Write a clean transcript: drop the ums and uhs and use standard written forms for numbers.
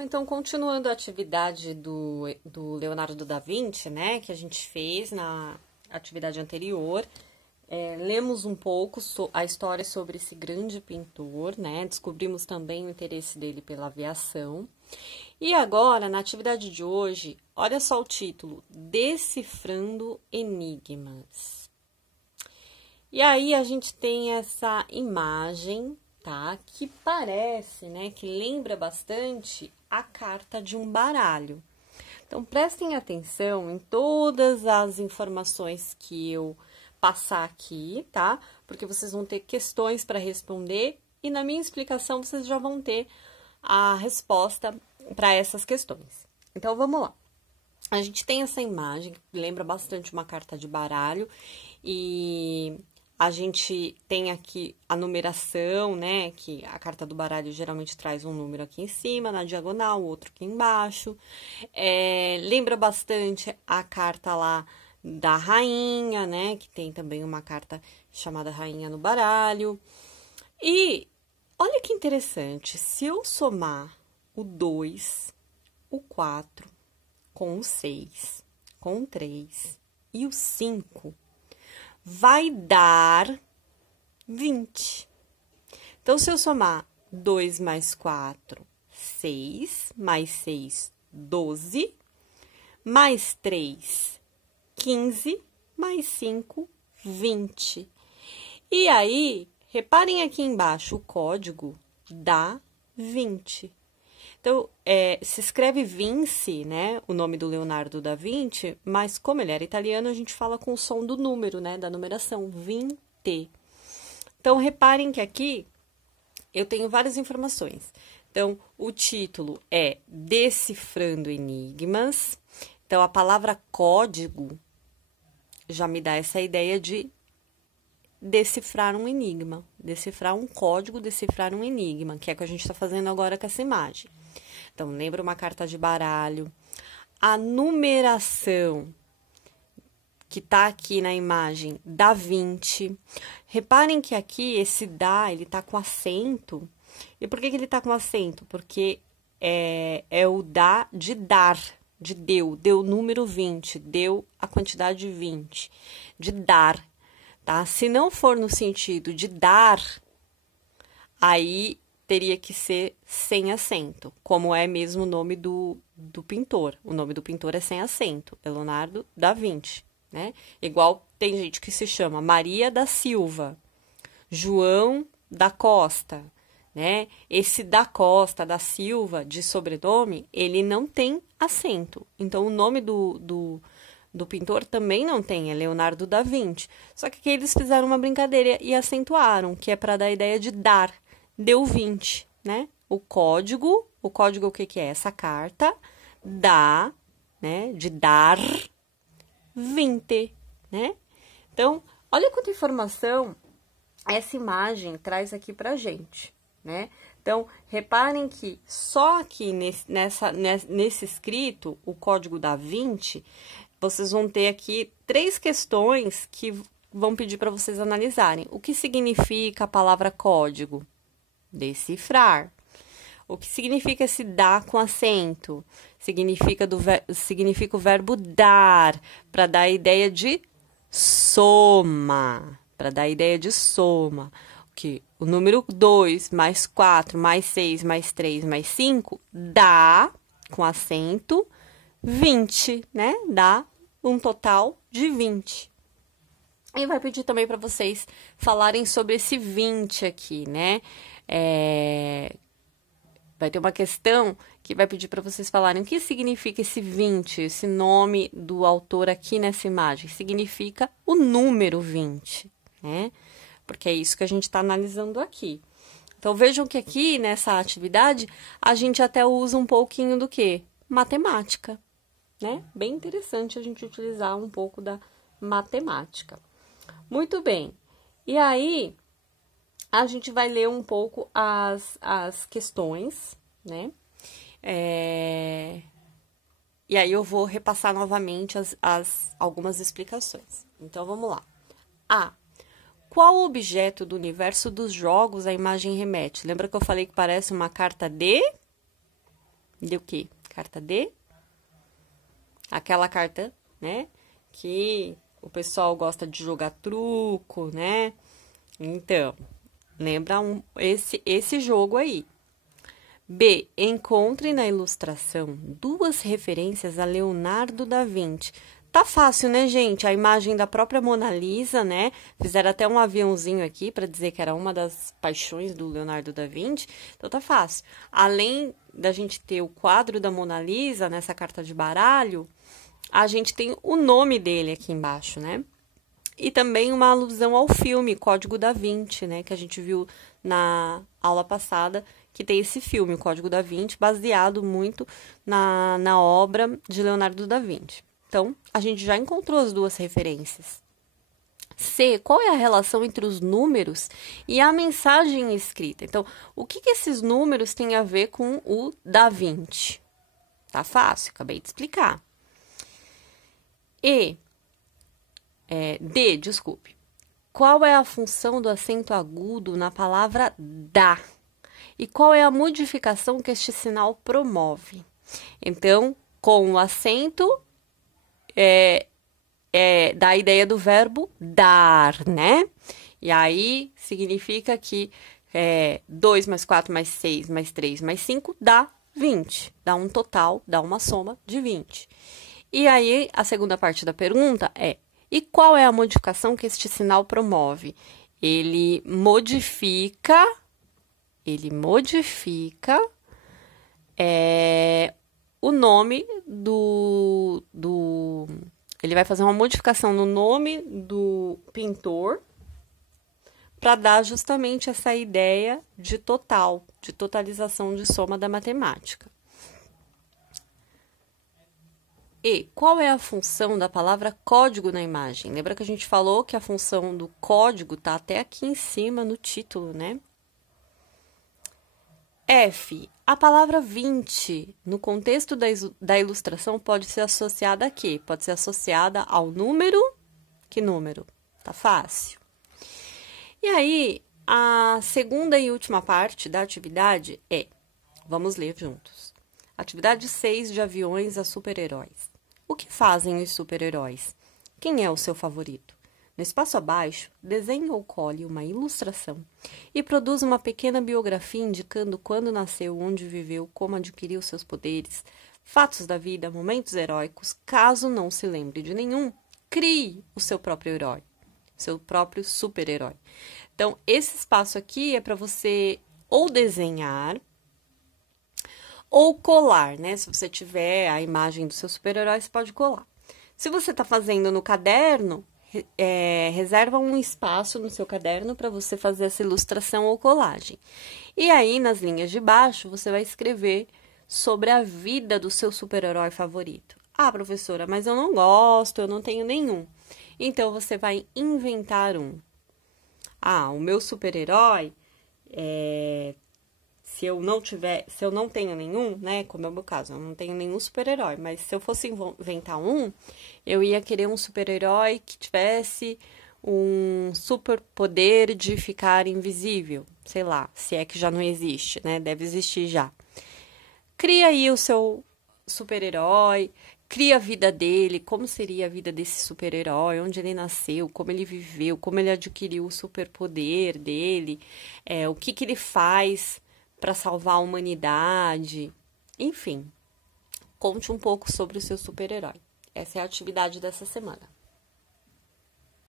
Pessoal, então, continuando a atividade do Leonardo da Vinci, né, que a gente fez na atividade anterior, lemos um pouco a história sobre esse grande pintor, né, descobrimos também o interesse dele pela aviação. E agora, na atividade de hoje, olha só o título, Decifrando Enigmas. E aí, a gente tem essa imagem, tá? Que parece, né? Que lembra bastante a carta de um baralho. Então, prestem atenção em todas as informações que eu passar aqui, tá? Porque vocês vão ter questões para responder e na minha explicação vocês já vão ter a resposta para essas questões. Então, vamos lá. A gente tem essa imagem que lembra bastante uma carta de baralho e a gente tem aqui a numeração, né, que a carta do baralho geralmente traz um número aqui em cima, na diagonal, outro aqui embaixo. Lembra bastante a carta lá da rainha, né, que tem também uma carta chamada rainha no baralho. E olha que interessante, se eu somar o 2, o 4, com o 6, com o 3 e o 5... vai dar 20. Então, se eu somar 2 mais 4, 6, mais 6, 12, mais 3, 15, mais 5, 20. E aí, reparem aqui embaixo, o código dá 20. Então, se escreve Vinci, né, o nome do Leonardo da Vinci, mas como ele era italiano, a gente fala com o som do número, né, da numeração, 20. Então, reparem que aqui eu tenho várias informações. Então, o título é Decifrando Enigmas. Então, a palavra código já me dá essa ideia de decifrar um enigma, decifrar um código, decifrar um enigma, que é o que a gente está fazendo agora com essa imagem. Então, lembra uma carta de baralho. A numeração que tá aqui na imagem, dá 20. Reparem que aqui, esse dá, ele tá com acento. E por que ele tá com acento? Porque é o dá de dar, de deu número 20, deu a quantidade de 20, de dar, tá? Se não for no sentido de dar, aí teria que ser sem acento, como é mesmo o nome do pintor. O nome do pintor é sem acento, é Leonardo da Vinci, né? Igual tem gente que se chama Maria da Silva, João da Costa, né? Esse da Costa, da Silva, de sobrenome, ele não tem acento. Então, o nome do pintor também não tem, é Leonardo da Vinci. Só que aqui eles fizeram uma brincadeira e acentuaram, que é para dar a ideia de dar. Deu 20, né? O código o que é? Essa carta dá, né? De dar 20, né? Então, olha quanta informação essa imagem traz aqui pra gente, né? Então, reparem que só aqui nesse escrito, o código da 20, vocês vão ter aqui 3 questões que vão pedir para vocês analisarem. O que significa a palavra código? Decifrar. O que significa esse dar com acento? Significa o verbo dar, para dar a ideia de soma. Para dar a ideia de soma. Que o número 2 mais 4 mais 6 mais 3 mais 5 dá, com acento, 20, né? Dá um total de 20. E vai pedir também para vocês falarem sobre esse 20 aqui, né? Vai ter uma questão que vai pedir para vocês falarem o que significa esse 20, esse nome do autor aqui nessa imagem. Significa o número 20, né? Porque é isso que a gente está analisando aqui. Então, vejam que aqui, nessa atividade, a gente até usa um pouquinho do quê? Matemática, né? Bem interessante a gente utilizar um pouco da matemática. Muito bem. E aí, a gente vai ler um pouco as questões, né? E aí, eu vou repassar novamente algumas explicações. Então, vamos lá. A. Qual objeto do universo dos jogos a imagem remete? Lembra que eu falei que parece uma carta de De o quê? Carta D? Aquela carta, né? Que o pessoal gosta de jogar truco, né? Então, lembra esse jogo aí. B. Encontre na ilustração 2 referências a Leonardo da Vinci. Tá fácil, né, gente? A imagem da própria Mona Lisa, né? Fizeram até um aviãozinho aqui para dizer que era uma das paixões do Leonardo da Vinci. Então, tá fácil. Além da gente ter o quadro da Mona Lisa nessa carta de baralho, a gente tem o nome dele aqui embaixo, né? E também uma alusão ao filme Código da Vinci, né? Que a gente viu na aula passada, que tem esse filme, o Código da Vinci, baseado muito na obra de Leonardo da Vinci. Então, a gente já encontrou as 2 referências. C. Qual é a relação entre os números e a mensagem escrita? Então, o que esses números têm a ver com o Da Vinci? Tá fácil, acabei de explicar. D, desculpe. Qual é a função do acento agudo na palavra dá? E qual é a modificação que este sinal promove? Então, com o acento, dá a ideia do verbo dar, né? E aí, significa que 2 mais 4 mais 6 mais 3 mais 5 dá 20. Dá um total, dá uma soma de 20. E aí, a segunda parte da pergunta é: e qual é a modificação que este sinal promove? Ele modifica o nome ele vai fazer uma modificação no nome do pintor para dar justamente essa ideia de total, de totalização de soma da matemática. E qual é a função da palavra código na imagem? Lembra que a gente falou que a função do código está até aqui em cima no título, né? F. A palavra 20, no contexto da ilustração, pode ser associada a quê? Pode ser associada ao número. Que número? Tá fácil. E aí, a segunda e última parte da atividade é, vamos ler juntos. Atividade 6 de aviões a super-heróis. O que fazem os super-heróis? Quem é o seu favorito? No espaço abaixo, desenhe ou cole uma ilustração e produza uma pequena biografia indicando quando nasceu, onde viveu, como adquiriu seus poderes, fatos da vida, momentos heróicos. Caso não se lembre de nenhum, crie o seu próprio herói, seu próprio super-herói. Então, esse espaço aqui é para você ou desenhar ou colar, né? Se você tiver a imagem do seu super-herói, você pode colar. Se você está fazendo no caderno, reserva um espaço no seu caderno para você fazer essa ilustração ou colagem. E aí, nas linhas de baixo, você vai escrever sobre a vida do seu super-herói favorito. Ah, professora, mas eu não gosto, eu não tenho nenhum. Então, você vai inventar um. Ah, o meu super-herói, se eu não tenho nenhum, né, como é o meu caso, eu não tenho nenhum super-herói, mas se eu fosse inventar um, eu ia querer um super-herói que tivesse um super-poder de ficar invisível, sei lá, se é que já não existe, né, deve existir já. Cria aí o seu super-herói, cria a vida dele, como seria a vida desse super-herói, onde ele nasceu, como ele viveu, como ele adquiriu o superpoder dele, o que ele faz para salvar a humanidade, enfim, conte um pouco sobre o seu super-herói. Essa é a atividade dessa semana.